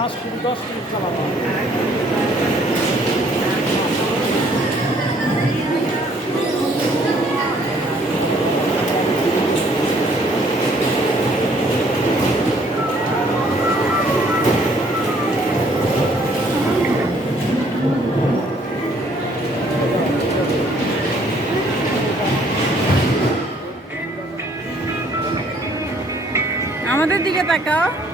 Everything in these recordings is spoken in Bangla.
পাঁচ ফুট দশ ফুট চালানো আমাদের দিকে তাকাও।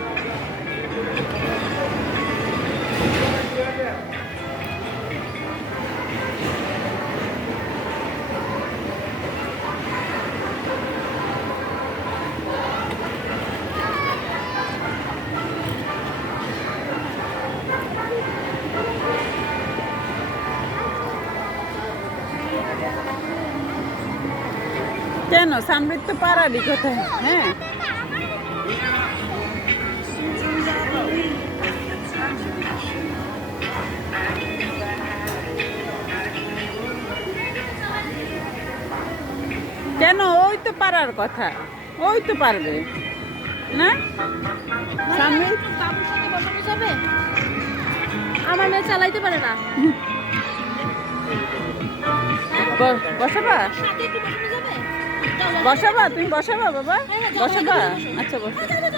কেন? সামৃত তো পারারই কোথায় হ্যাঁ। কেন? ওই তো পারার কথা। ওই তো পারবে। না? যাবে আমার মেয়ে চালাইতে পারে না। বসাবা? বসাবা? তুমি বসাবা বাবা? হ্যাঁ, হ্যাঁ, বসাবা। আচ্ছা বসো। much.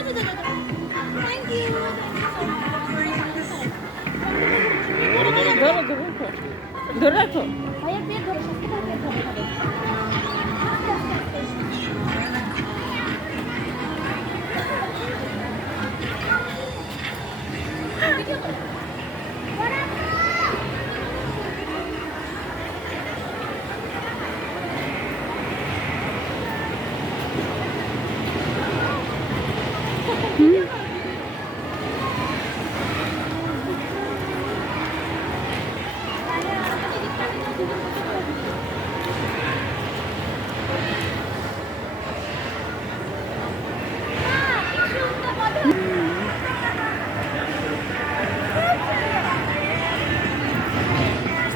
ধরো ধরো। ধরে। রাখো।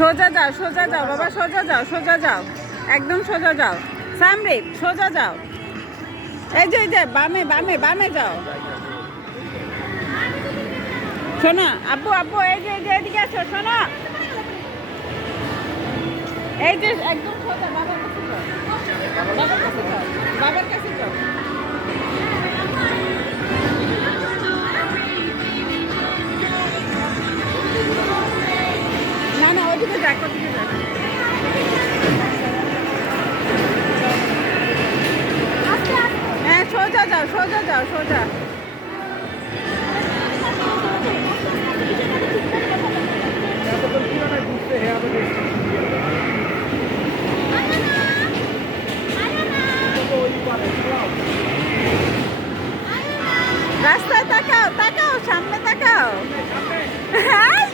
সোজা যাও সোজা যাও, বাবা, সোজা যাও সোজা যাও। একদম সোজা যাও। সামরিক সোজা যাও। এই যে এই যে, বামে বামে বামে যাও। শোনো, আব্বু আব্বু, এই যে এই যে, এদিকে আসো, শোনো। এই যে, একদম সোজা যাও সোজা। রাস্তায় তাকাও তাকাও সামনে তাকাও। হ্যাঁ